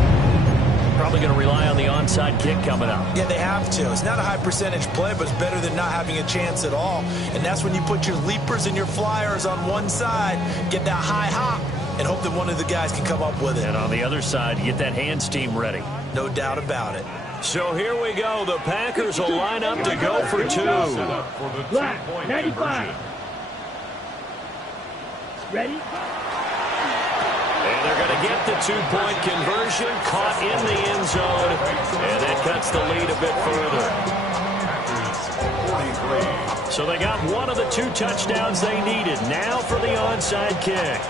Probably going to rely on the onside kick coming up. Yeah, they have to. It's not a high percentage play, but it's better than not having a chance at all. And that's when you put your leapers and your flyers on one side, get that high hop, and hope that one of the guys can come up with it. And on the other side, get that hands team ready. No doubt about it. So here we go. The Packers will line up to go for two. Black, 95. Ready? And they're going to get the two-point conversion, caught in the end zone, and that cuts the lead a bit further. So they got one of the two touchdowns they needed. Now for the onside kick.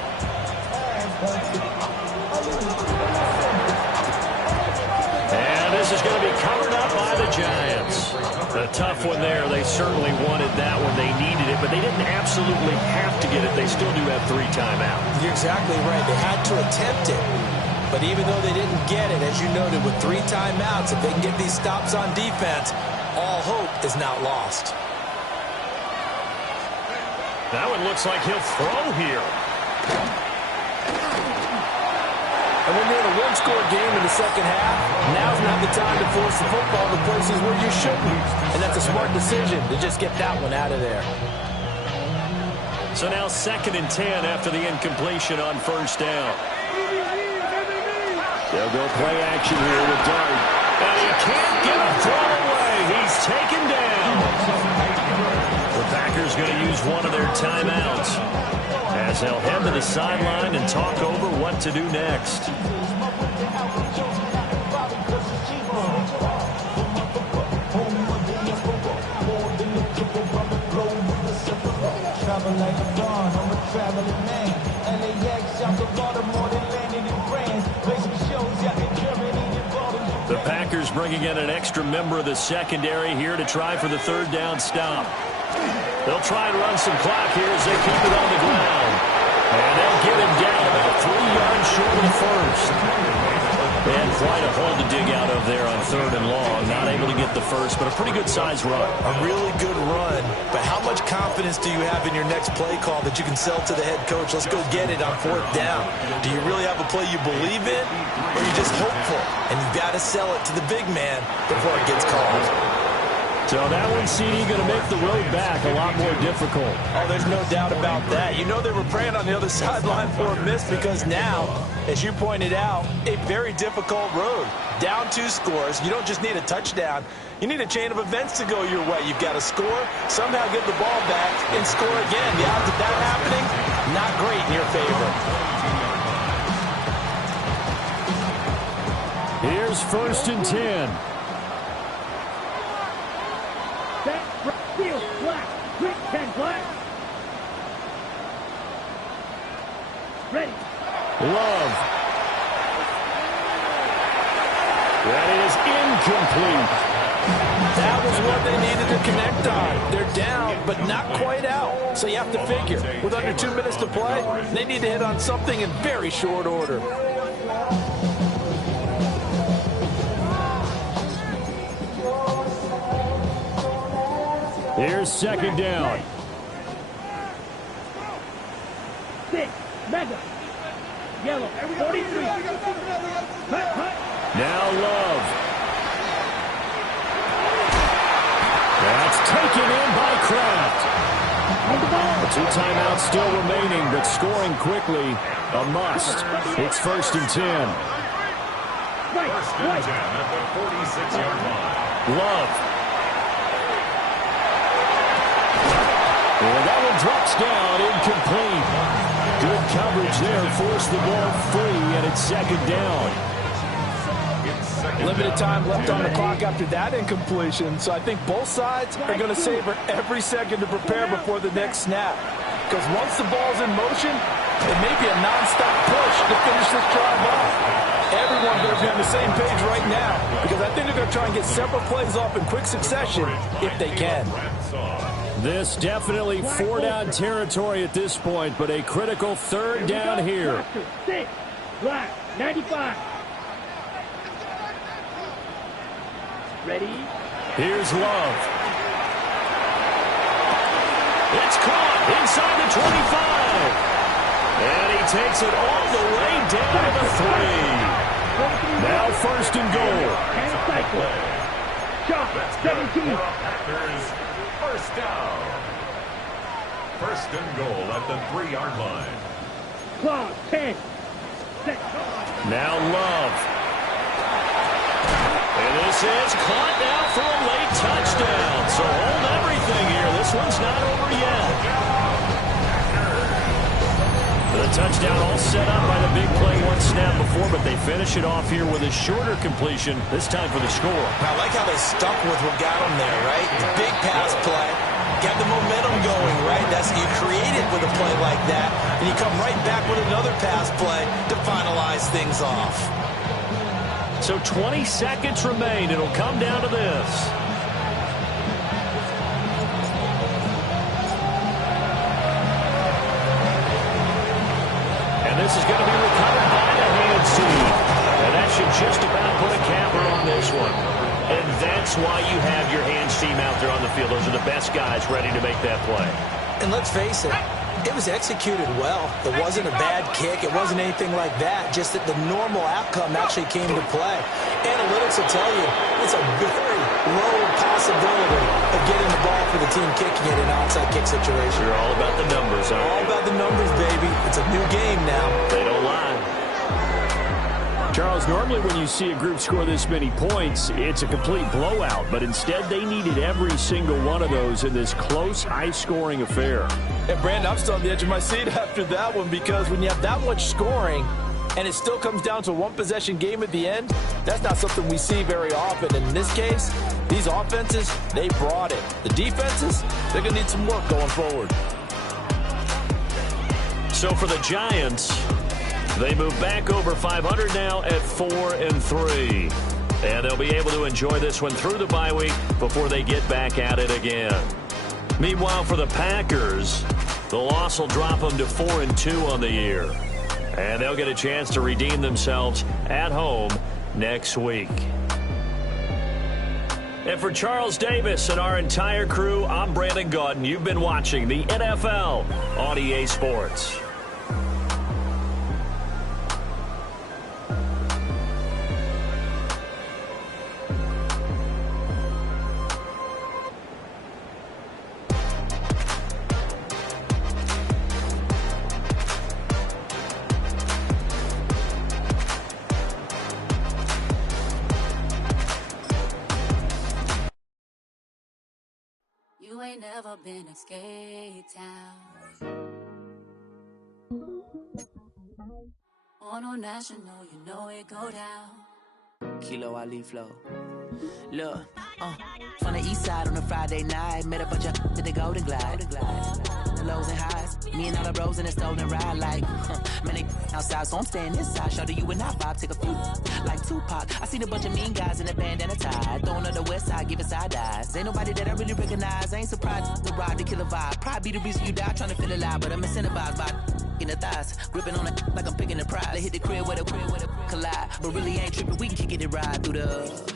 And this is going to be covered up by the Giants. A tough one there. They certainly wanted that one. They needed it, but they didn't absolutely have to get it. They still do have 3 timeouts. You're exactly right. They had to attempt it. But even though they didn't get it, as you noted, with 3 timeouts, if they can get these stops on defense, all hope is not lost. That one looks like he'll throw here. And when you're in a one-score game in the second half, now's not the time to force the football to places where you shouldn't. And that's a smart decision to just get that one out of there. So now 2nd and 10 after the incompletion on first down. They'll go play action here with Dart. And he can't get a throw away. He's taken down. The Packers going to use one of their timeouts as they'll head to the sideline and talk over what to do next. The Packers bringing in an extra member of the secondary here to try for the 3rd down stop. They'll try and run some clock here as they keep it on the ground. And they'll get him down about 3 yards short of the first. They had quite a hole to dig out of there on 3rd and long. Not able to get the first, but a pretty good-sized run. A really good run. But how much confidence do you have in your next play call that you can sell to the head coach? Let's go get it on 4th down. Do you really have a play you believe in, or are you just hopeful? And you've got to sell it to the big man before it gets called. So that one, CD, going to make the road back a lot more difficult. Oh, there's no doubt about that. You know they were praying on the other sideline for a miss because now, as you pointed out, a very difficult road. Down 2 scores. You don't just need a touchdown. You need a chain of events to go your way. You've got to score, somehow get the ball back, and score again. The odds of that happening, not great in your favor. Here's 1st and 10. Black, quick 10 black. Ready. Love. That is incomplete. That was what they needed to connect on. They're down, but not quite out. So you have to figure, with under 2 minutes to play, they need to hit on something in very short order. Here's 2nd down. 6, mega. Yellow, 43. Cut. Now Love. That's taken in by Kraft. 2 timeouts still remaining, but scoring quickly, a must. It's 1st and 10. First and 10 at the 46-yard line. Love. And that one drops down, incomplete. Good coverage there, forced the ball free, and it's 2nd down. Limited time left on the clock after that incompletion, so I think both sides are going to savor every second to prepare before the next snap. Because once the ball's in motion, it may be a nonstop push to finish this drive off. Everyone better be on the same page right now, because I think they're going to try and get several plays off in quick succession if they can. This definitely 4-down territory at this point, but a critical 3rd down here. 6, black, 95. Ready? Here's Love. It's caught inside the 25. And he takes it all the way down to the 3. Now 1st and goal. And cycle. Shot, 17. Packers, 1st down. 1st and goal at the 3-yard line. clock, 10. Now Love. And this is caught now for a late touchdown. So hold everything here. This one's not over yet. The touchdown all set up by the big play one snap before, but they finish it off here with a shorter completion, this time for the score. I like how they stuck with what got them there, right? The big pass play. Got the momentum going, right? That's you create it with a play like that, and you come right back with another pass play to finalize things off. So 20 seconds remain. It'll come down to this. And this is going to be recovered by the hands team. And that should just about put a capper on this one. And that's why you have your hands team out there on the field. Those are the best guys ready to make that play. And let's face it, it was executed well. It wasn't a bad kick. It wasn't anything like that. Just that the normal outcome actually came to play. Analytics will tell you it's a very low possibility of getting the ball for the team kicking it in an onside kick situation. You're all about the numbers, aren't you? All about the numbers, baby. It's a new game now. They don't lie. Charles, normally when you see a group score this many points, it's a complete blowout. But instead, they needed every single one of those in this close, high-scoring affair. And, Brandon, I'm still on the edge of my seat after that one because when you have that much scoring and it still comes down to a one-possession game at the end, that's not something we see very often. In this case, these offenses, they brought it. The defenses, they're going to need some work going forward. So for the Giants, they move back over 500 now at 4-3. And they'll be able to enjoy this one through the bye week before they get back at it again. Meanwhile, for the Packers, the loss will drop them to 4-2 on the year. And they'll get a chance to redeem themselves at home next week. And for Charles Davis and our entire crew, I'm Brandon Gaudin. You've been watching the NFL on EA Sports. You ain't never been a skate town. On national, you know it go down. Kilo Ali flow. Look, from the east side on a Friday night, met a bunch of to the Golden Glide. The lows and highs, me and all the bros in a stolen ride like, man, they outside, so I'm staying inside. Show you and I vibe, take a few like Tupac. I seen a bunch of mean guys in a bandana tie, throwing up the west side, giving side eyes. Ain't nobody that I really recognize. I ain't surprised to ride the killer vibe. Probably be the reason you die trying to feel alive, but I'm incentivized by in the thighs, gripping on it like I'm picking the prize. They hit the crib with a collide, but really ain't tripping. We can kick it and ride through the